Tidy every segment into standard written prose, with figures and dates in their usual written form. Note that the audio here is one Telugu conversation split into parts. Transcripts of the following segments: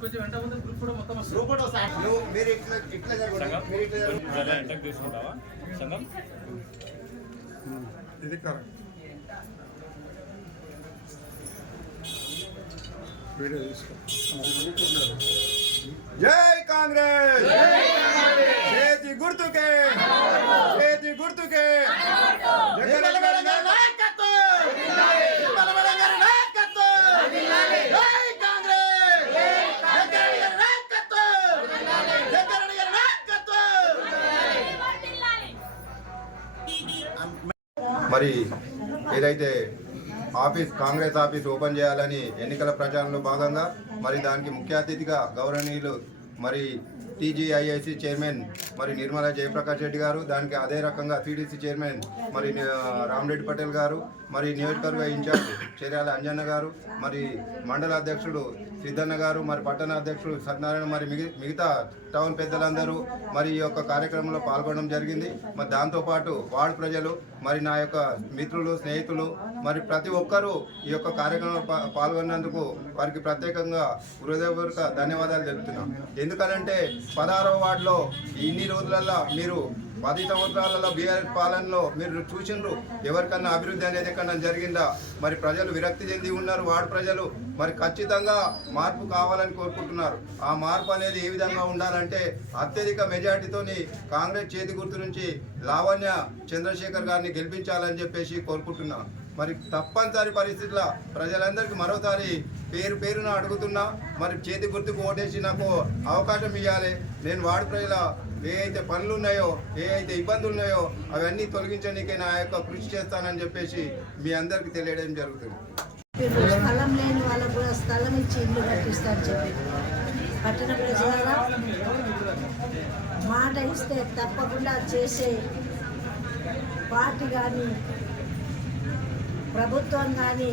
కొంచెం వెంట ముందు గ్రూప్ కూడా మొత్తం తీసుకుంటావా సంఘం ఇది కరెక్ట్ వీడియో తీసుకో జై కాంగ్రెస్ చేతి గుర్తుకే చేతి గుర్తుకే మరి ఏదైతే కాంగ్రెస్ ఆఫీస్ ఓపెన్ చేయాలని ఎన్నికల ప్రచారంలో భాగంగా మరి దానికి ముఖ్య అతిథిగా గౌరవనీయులు మరి టీజీఐఐసి చైర్మన్ మరి నిర్మలా జయప్రకాష్ రెడ్డి గారు, దానికి అదే రకంగా సిడిసి చైర్మన్ మరి రామరెడ్డి పటేల్ గారు, మరి నియోజకవర్గ ఇన్ఛార్జ్ చెర్యాల అంజన్న గారు, మరి మండల అధ్యక్షుడు సిద్ధన్న గారు, మరి పట్టణ అధ్యక్షుడు సత్యనారాయణ, మరి మిగతా టౌన్ పెద్దలందరూ మరి ఈ యొక్క కార్యక్రమంలో పాల్గొనడం జరిగింది. మరి దాంతోపాటు వార్డు ప్రజలు, మరి నా యొక్క మిత్రులు, స్నేహితులు, మరి ప్రతి ఒక్కరూ ఈ యొక్క కార్యక్రమంలో పాల్గొన్నందుకు వారికి ప్రత్యేకంగా హృదయపూర్వక ధన్యవాదాలు తెలుపుతున్నాం. ఎందుకనంటే 16వ వార్డులో ఇన్ని రోజులలో మీరు 10 సంవత్సరాలలో బీఆర్ఎస్ పాలనలో మీరు చూసిండ్రు ఎవరికన్నా అభివృద్ధి అనేది ఎక్కడన్నా జరిగిందా? మరి ప్రజలు విరక్తి చెంది ఉన్నారు. వార్డు ప్రజలు మరి ఖచ్చితంగా మార్పు కావాలని కోరుకుంటున్నారు. ఆ మార్పు అనేది ఏ విధంగా ఉండాలంటే అత్యధిక మెజార్టీతోని కాంగ్రెస్ చేతి గుర్తు నుంచి లావణ్య చంద్రశేఖర్ గారిని గెలిపించాలని చెప్పేసి కోరుకుంటున్నాం. మరి తప్పనిసరి పరిస్థితుల్లో ప్రజలందరికీ మరోసారి పేరున అడుగుతున్నా, మరి చేతి గుర్తుకు ఓటేసి నాకు అవకాశం ఇవ్వాలి. నేను వార్డు ప్రజల ఏ అయితే పనులు ఉన్నాయో, ఏ అయితే ఇబ్బందులు ఉన్నాయో అవన్నీ తొలగించడానికే నా యొక్క కృషి చేస్తానని చెప్పేసి మీ అందరికీ తెలియడం జరుగుతుంది. స్థలం లేని వాళ్ళకు కూడా స్థలం ఇచ్చి ఇల్లు కట్టిస్తారని చెప్పి పట్టణ ప్రజలుగా మాట ఇస్తే తప్పకుండా చేసే పార్టీ కానీ ప్రభుత్వం కానీ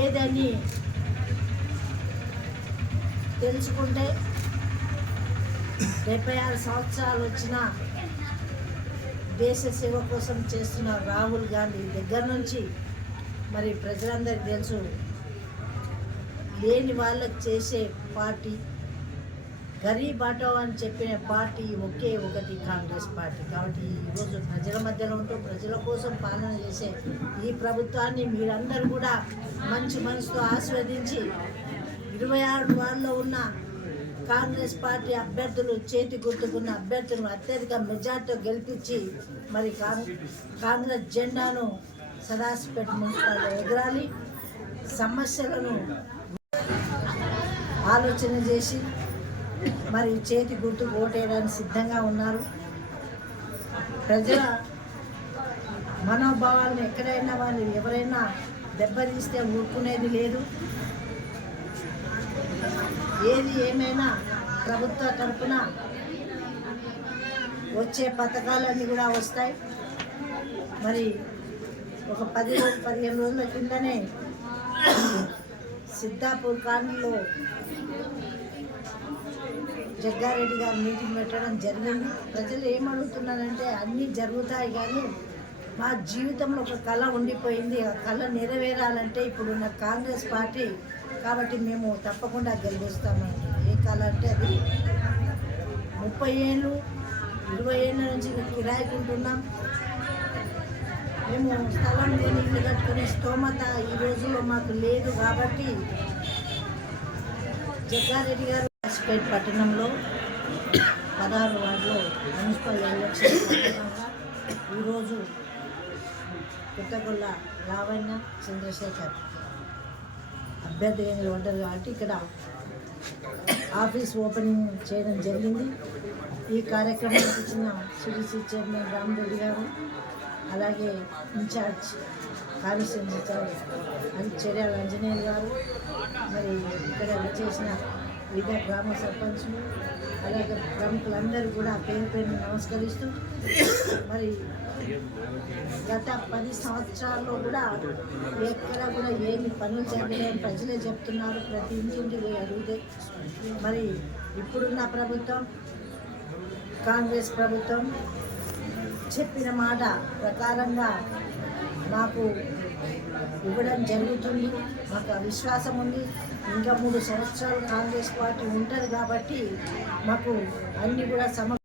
ఏదని తెలుసుకుంటే 76 సంవత్సరాలు వచ్చిన దేశ సేవ కోసం చేస్తున్న రాహుల్ గాంధీ దగ్గర నుంచి మరి ప్రజలందరికీ తెలుసు, లేని వాళ్ళకి చేసే పార్టీ, గరీబ్ ఆటో అని చెప్పిన పార్టీ ఒకే ఒకటి కాంగ్రెస్ పార్టీ. కాబట్టి ఈరోజు ప్రజల మధ్యలో ఉంటూ ప్రజల కోసం పాలన చేసే ఈ ప్రభుత్వాన్ని మీరందరూ కూడా మంచి మనసుతో ఆస్వాదించి 26 వార్డులో ఉన్న కాంగ్రెస్ పార్టీ అభ్యర్థులు, చేతి గుర్తుకున్న అభ్యర్థులను అత్యధిక మెజార్టీతో గెలిపించి మరి కాంగ్రెస్ జెండాను సదాశివపేట మున్సిపాలిటీ ఎగరాలి. సమస్యలను ఆలోచన చేసి మరి చేతి గుర్తుకు ఓటేయడానికి సిద్ధంగా ఉన్నారు. ప్రజల మనోభావాలను ఎక్కడైనా వాళ్ళు ఎవరైనా దెబ్బతీస్తే ఊరుకునేది లేదు. ఏది ఏమైనా ప్రభుత్వ తరఫున వచ్చే పథకాలన్నీ కూడా వస్తాయి. మరి ఒక 15 రోజుల కిందనే సిద్ధాపూర్ కాలనీలో జగ్గారెడ్డి గారు మీటింగ్ పెట్టడం జరిగింది. ప్రజలు ఏమడుగుతున్నారంటే అన్నీ జరుగుతాయి కానీ మా జీవితంలో ఒక కళ ఉండిపోయింది, ఆ కళ నెరవేరాలంటే ఇప్పుడున్న కాంగ్రెస్ పార్టీ కాబట్టి మేము తప్పకుండా గెలిపిస్తామండి. ఏ కళ అంటే అది 30 ఏళ్ళు 20 ఏళ్ళ నుంచి కిరాయికుంటున్నాం. మేము స్థలం లేని ఇల్లు కట్టుకునే స్తోమత ఈ రోజుల్లో మాకు లేదు. కాబట్టి జగ్గారెడ్డి గారు సదాశివపేట పట్టణంలో 16 వార్డులో మున్సిపల్ ఎలక్షన్ ఈరోజు కొత్తగొల్ల లావణ్య చంద్రశేఖర్ అభ్యర్థి ఉంటారు కాబట్టి ఇక్కడ ఆఫీస్ ఓపెనింగ్ చేయడం జరిగింది. ఈ కార్యక్రమానికి ఇచ్చిన సిడిసి చైర్మన్ రామరెడ్డి గారు, అలాగే incharge constituency incharge Cheriyal Anjaneyulu గారు, మరి ఇక్కడ వచ్చేసిన వివిధ గ్రామ సర్పంచ్లు, అలాగే ప్రముఖులందరూ కూడా పేరు నమస్కరిస్తూ మరి గత 10 సంవత్సరాల్లో కూడా ఎక్కడ కూడా ఏమి పనులు జరగలేని ప్రజలే చెప్తున్నారు. ప్రతి ఇంటింటికి అడిగితే మరి ఇప్పుడున్న ప్రభుత్వం కాంగ్రెస్ ప్రభుత్వం చెప్పిన మాట ప్రకారంగా మాకు ఇవ్వడం జరుగుతుంది. మాకు ఆ విశ్వాసం ఉంది. ఇంకా 3 సంవత్సరాలు కాంగ్రెస్ పార్టీ ఉంటుంది కాబట్టి మాకు అన్నీ కూడా